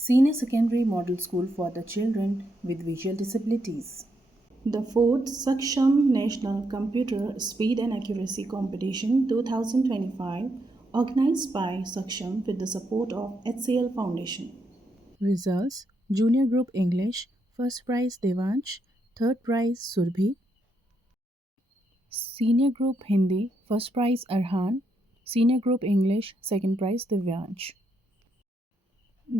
Senior Secondary Model School for the Children with Visual Disabilities. The 4th Saksham National Computer Speed and Accuracy Competition 2025, organized by Saksham with the support of HCL Foundation. Results: Junior Group English, first prize Devansh, third prize Surbhi. Senior Group Hindi, first prize Arhan, Senior Group English, second prize Divyansh.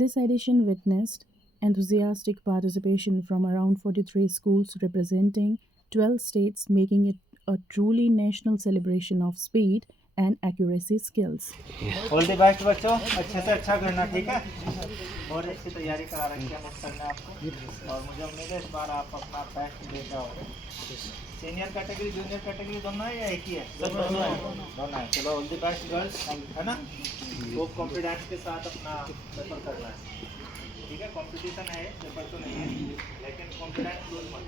This edition witnessed enthusiastic participation from around 43 schools representing 12 states, making it a truly national celebration of speed and accuracy skills. All the best बच्चों, अच्छे से अच्छा करना, ठीक है। बहुत अच्छी तैयारी करा रखी है सर ने आपको, और मुझे उम्मीद है इस बार आप अपना बेस्ट दे जाओगे। सीनियर कैटेगरी जूनियर कैटेगरी दोनों है या एक ही है? दोनों है। चलो ऑल द बेस्ट गर्ल्स, है ना। वो कॉन्फिडेंस के साथ अपना पेपर करना है, ठीक है। कंपटीशन है, पेपर तो नहीं है, लेकिन कॉन्फिडेंस लूज मत।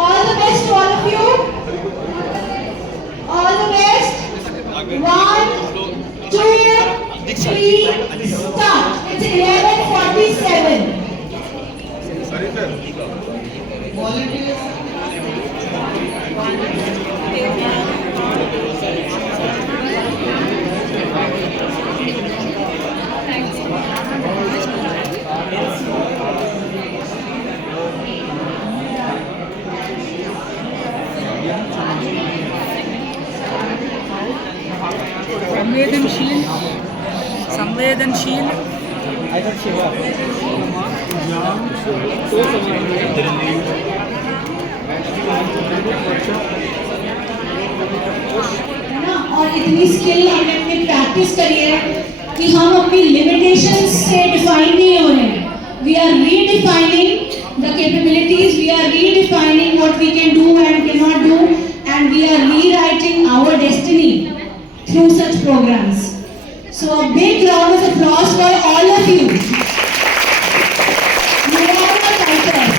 All the best to all of you. All the best. 1, 2, 3, start. It's 11:47. संवेदनशील संवेदनशील और इतनी स्किल हमने अपनी प्रैक्टिस करी है कि हम अपनी लिमिटेशंस से डिफाइन नहीं हो रहे हैं। We are redefining the capabilities, we are redefining what we can do and can not do, and we are rewriting our destiny through such programs. So a big round of applause for all of you. You are the fighters.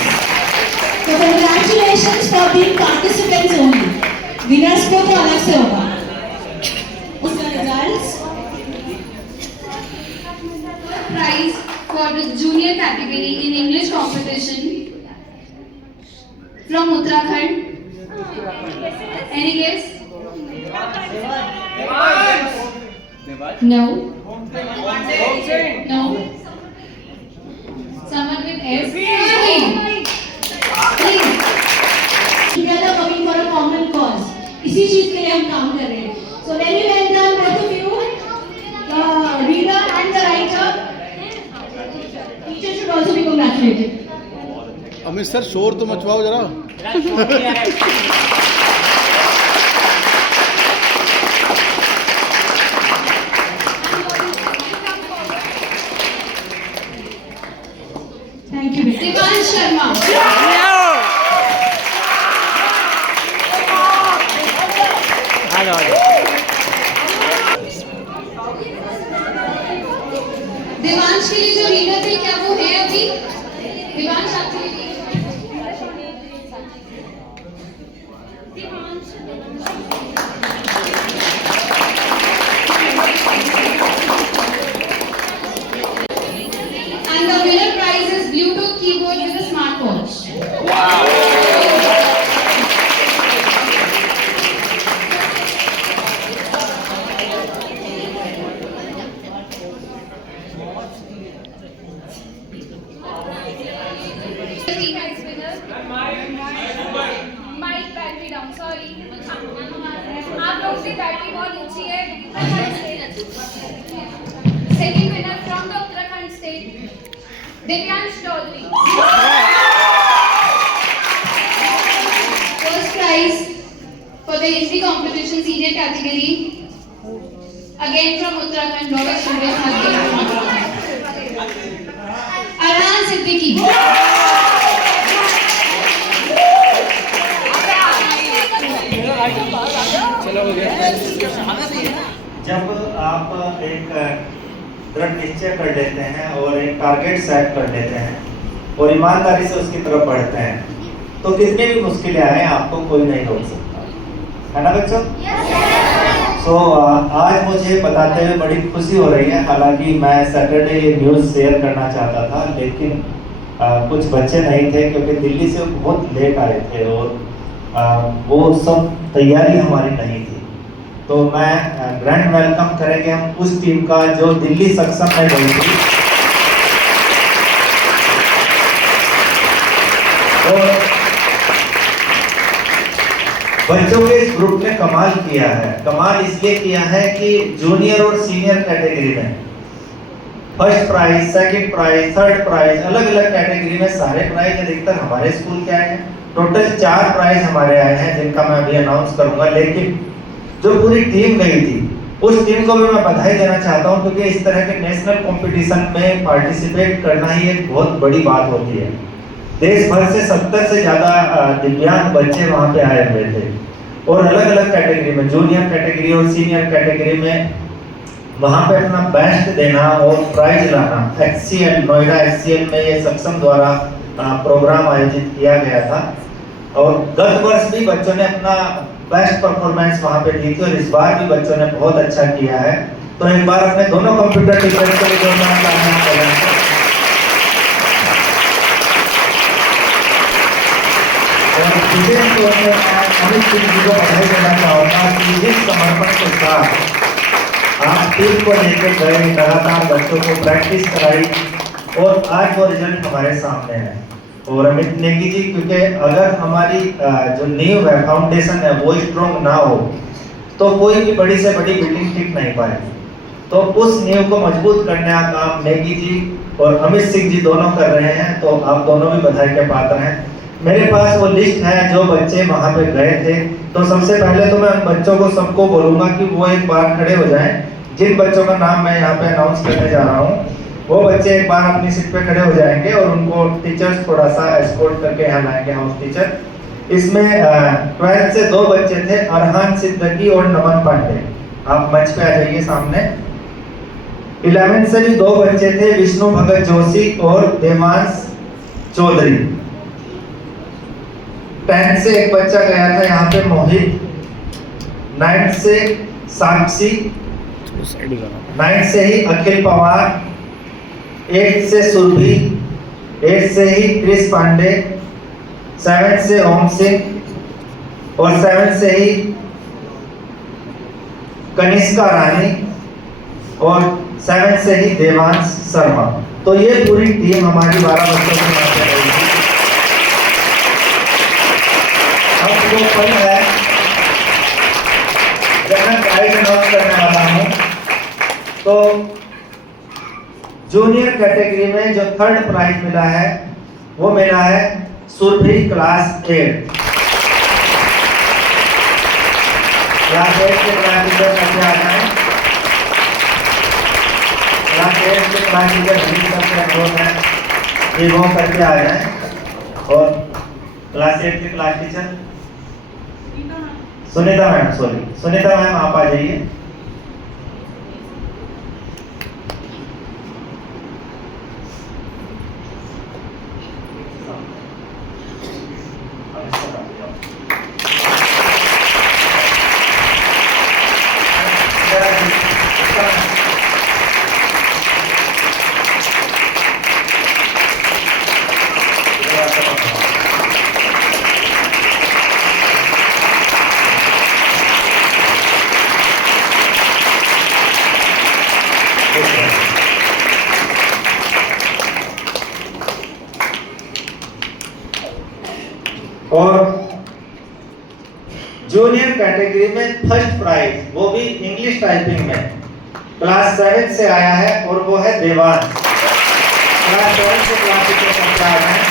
So congratulations for being participants only. Winners को तो अलग से होगा। उसका results. Prize for the junior category in English competition from Uttarakhand. Any guess? No. No. Someone with S. Together working for a common cause. इसी चीज के लिए हम काम कर रहे हैं. So very well done both of you, the reader and the writer. Teacher should also be congratulated. Amit sir शोर तो मचवाओ जरा। Thank you. Devansh Sharma. Devansh के लिए जो रीडर थे, क्या वो है अभी? देवांश आपके लिए and the winner prize is Bluetooth keyboard with a smartwatch. Wow. Divyansh Chaudhary. First prize for the Hindi competition senior category, again from Uttarakhand, Robert Suresh Arhan Siddiqui। जब आप एक दृढ़ निश्चय कर लेते हैं और एक टारगेट सेट कर लेते हैं और ईमानदारी से उसकी तरफ बढ़ते हैं तो कितनी भी मुश्किलें आए आपको कोई नहीं रोक सकता, है ना बच्चों? सो आज मुझे बताते हुए बड़ी खुशी हो रही है। हालांकि मैं सैटरडे ये न्यूज़ शेयर करना चाहता था, लेकिन कुछ बच्चे नहीं थे क्योंकि दिल्ली से बहुत लेट आए थे और वो सब तैयारी हमारी नहीं थी। तो मैं ग्रैंड वेलकम करेंगे हम उस टीम का जो दिल्ली सक्षम में गई थी। और बच्चों के इस ग्रुप ने कमाल किया है। कमाल इसलिए किया है कि जूनियर और सीनियर कैटेगरी में first prize, second prize, third prize, अलग अलग कैटेगरी में सारे प्राइज अधिकतर हमारे स्कूल के आए हैं। टोटल 4 प्राइज हमारे आए हैं जिनका मैं अभी अनाउंस करूंगा। लेकिन जो पूरी टीम गई थी उस टीम को भी मैं बधाई देना चाहता हूं क्योंकि इस तरह के नेशनल कंपटीशन में पार्टिसिपेट करना ही एक बहुत बड़ी बात होती है। देश भर से 70 से ज़्यादा दिव्यांग बच्चे वहां पे आए हुए थे और अलग अलग कैटेगरी में, जूनियर कैटेगरी और सीनियर कैटेगरी में वहां पे अपना बेस्ट देना और प्राइज लाना। HCL नोएडा HCL में ये सक्षम द्वारा प्रोग्राम आयोजित किया गया था और गत वर्ष भी बच्चों ने अपना बेस्ट परफॉर्मेंस वहां पे दी थी और इस बार भी बच्चों ने बहुत अच्छा किया है। तो एक बार अपने दोनों कंप्यूटर टीचर्स को भी जोरदार तालियां बजाएं। और विशेष तौर पर मैं अमित सिंह जी को बधाई देना चाहूँगा कि इस समर्पण के साथ आप टीम को लेकर गए, लगातार बच्चों को प्रैक्टिस कराई और आज वो रिजल्ट हमारे सामने है। और अमित नेगी जी, क्योंकि अगर हमारी जो नींव है, फाउंडेशन है, वो स्ट्रॉन्ग ना हो तो कोई भी बड़ी से बड़ी बिल्डिंग टिक नहीं पाएगी। तो उस नींव को मजबूत करने का काम नेगी जी और अमित सिंह जी दोनों कर रहे हैं। तो आप दोनों भी बधाई के पात्र हैं। मेरे पास वो लिस्ट है जो बच्चे वहां पे गए थे। तो सबसे पहले तो मैं उन बच्चों को सबको बोलूंगा कि वो एक बार खड़े हो जाएं। जिन बच्चों का नाम मैं यहाँ पे अनाउंस करने जा रहा हूँ वो बच्चे एक बार अपनी सीट पे खड़े हो जाएंगे और उनको टीचर्स थोड़ा सा एस्कॉर्ट करके यहाँ लाएंगे, हाउस टीचर। इसमें 12th से 2 बच्चे थे, अरहान सिद्दीकी और नमन पांडे। आप मंच पे आ जाइए सामने। 11th से भी 2 बच्चे थे, विष्णु भगत जोशी और देवांश चौधरी। 10th से एक बच्चा गया था यहाँ पे, मोहित। 9th से साक्षी, 9th से ही अखिल पवार, 8th से सुरभि, 8th से ही क्रिस पांडे, 7th से ओम सिंह और 7th से ही कनिष्का रानी और 7th से ही देवांश शर्मा। तो ये पूरी टीम हमारी 12 बच्चों के माध्यम रही थी। अब जो पल है जब मैं प्राइज अनाउंस करने वाला हूँ तो जूनियर कैटेगरी में जो 3rd प्राइज मिला है वो मिला है सुरभि क्लास 8। क्लास 8 के क्लास टीचर करके आ जाए। क्लास 8 के क्लास टीचर वो करके आ जाए। और क्लास 8 के class teacher Sunita ma'am, Sunita ma'am आप आ जाइए। और जूनियर कैटेगरी में 1st प्राइज, वो भी इंग्लिश टाइपिंग में, क्लास 7 से आया है और वो है देवांश। क्लास 12 से क्लास 6 में पढ़ते आ रहे हैं।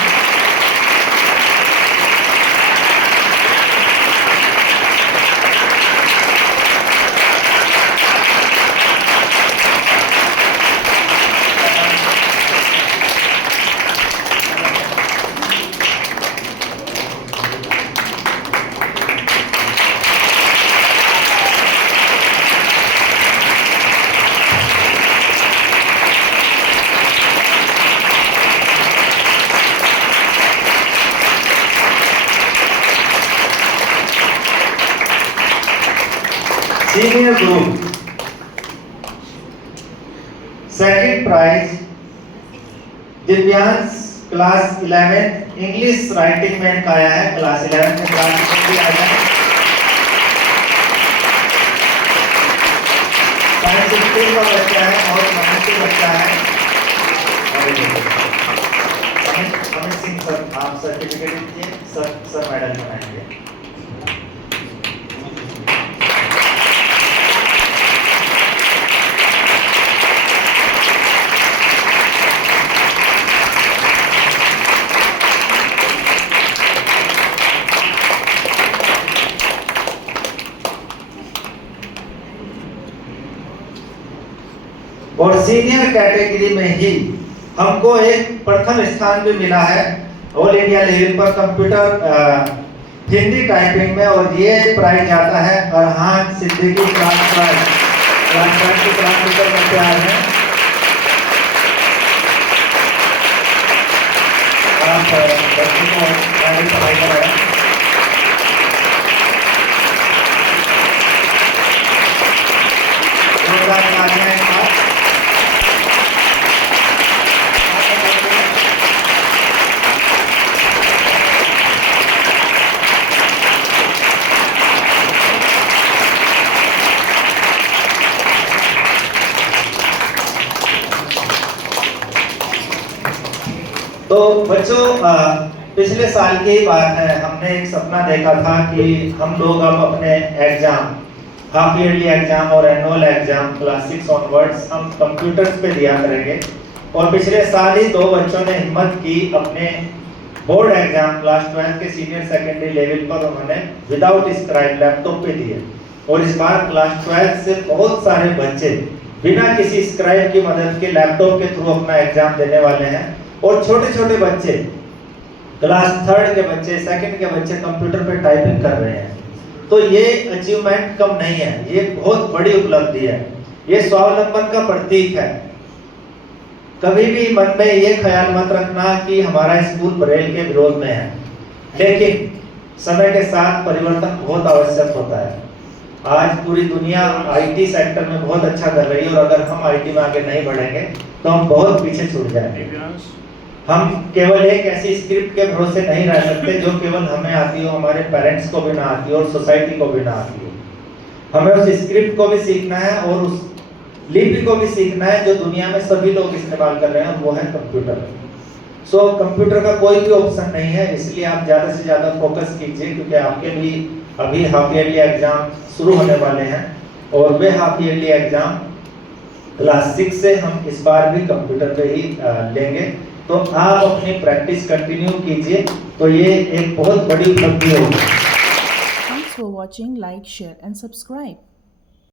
Senior group second prize Divyansh class 11 English writing में इनका आया है। क्लास 11 में क्लास भी आया है। साइंस स्कूल का बच्चा है और साइंस का बच्चा है। अमित सिंह सर, आप सर्टिफिकेट दीजिए। सर मेडल बनाएंगे। और सीनियर कैटेगरी में ही हमको एक प्रथम स्थान भी मिला है ऑल इंडिया लेवल पर कंप्यूटर हिंदी टाइपिंग में। और ये प्राइज आता है अरहान सिद्दीकी क्लास 5 के क्लास टीचर में तैयार है। आप बच्चों को पढ़ाई कराएं। तो बच्चों पिछले साल की बात है, हमने एक सपना देखा था कि हम लोग अब अपने एग्जाम हाफ ईयरली एग्जाम और एनुअल एग्जाम क्लास 6 ऑनवर्ड्स हम कंप्यूटर्स पे दिया करेंगे। और पिछले साल ही 2 बच्चों ने हिम्मत की अपने बोर्ड एग्जाम क्लास 12 के सीनियर सेकेंडरी लेवल पर उन्होंने विदाउट स्क्राइब लैपटॉप पे दिए। और इस बार क्लास 12 से बहुत सारे बच्चे बिना किसी स्क्राइब की मदद के लैपटॉप के थ्रू अपना एग्जाम देने वाले हैं। और छोटे छोटे बच्चे क्लास 3 के बच्चे, 2nd के बच्चे कंप्यूटर पे टाइपिंग कर रहे हैं। तो ये अचीवमेंट कम नहीं है, ये बहुत बड़ी उपलब्धि है। ये स्वावलंबन का प्रतीक है। कभी भी मन में ये ख्याल मत रखना कि हमारा स्कूल ब्रेल के विरोध में है, लेकिन समय के साथ परिवर्तन बहुत आवश्यक होता है। आज पूरी दुनिया आईटी सेक्टर में बहुत अच्छा कर रही है और अगर हम आईटी में आगे नहीं बढ़ेंगे तो हम बहुत पीछे छूट जाएंगे। हम केवल एक ऐसी स्क्रिप्ट के भरोसे नहीं रह सकते जो केवल हमें आती हो, हमारे पेरेंट्स को भी ना आती हो और सोसाइटी को भी ना आती हो। हमें उस स्क्रिप्ट को भी सीखना है और उस लिपि को भी सीखना है जो दुनिया में सभी लोग इस्तेमाल कर रहे हैं, वो है कंप्यूटर। सो कंप्यूटर का कोई भी ऑप्शन नहीं है, इसलिए आप ज़्यादा से ज़्यादा फोकस कीजिए, क्योंकि आपके भी अभी हाफ ईयरली एग्जाम शुरू होने वाले हैं। और वे हाफ ईयरली एग्जाम क्लास 6 से हम इस बार भी कंप्यूटर पे ही लेंगे। तो आप अपनी प्रैक्टिस कंटिन्यू कीजिए, तो ये एक बहुत बड़ी उपलब्धि होगी। Thanks for watching, like, share and subscribe.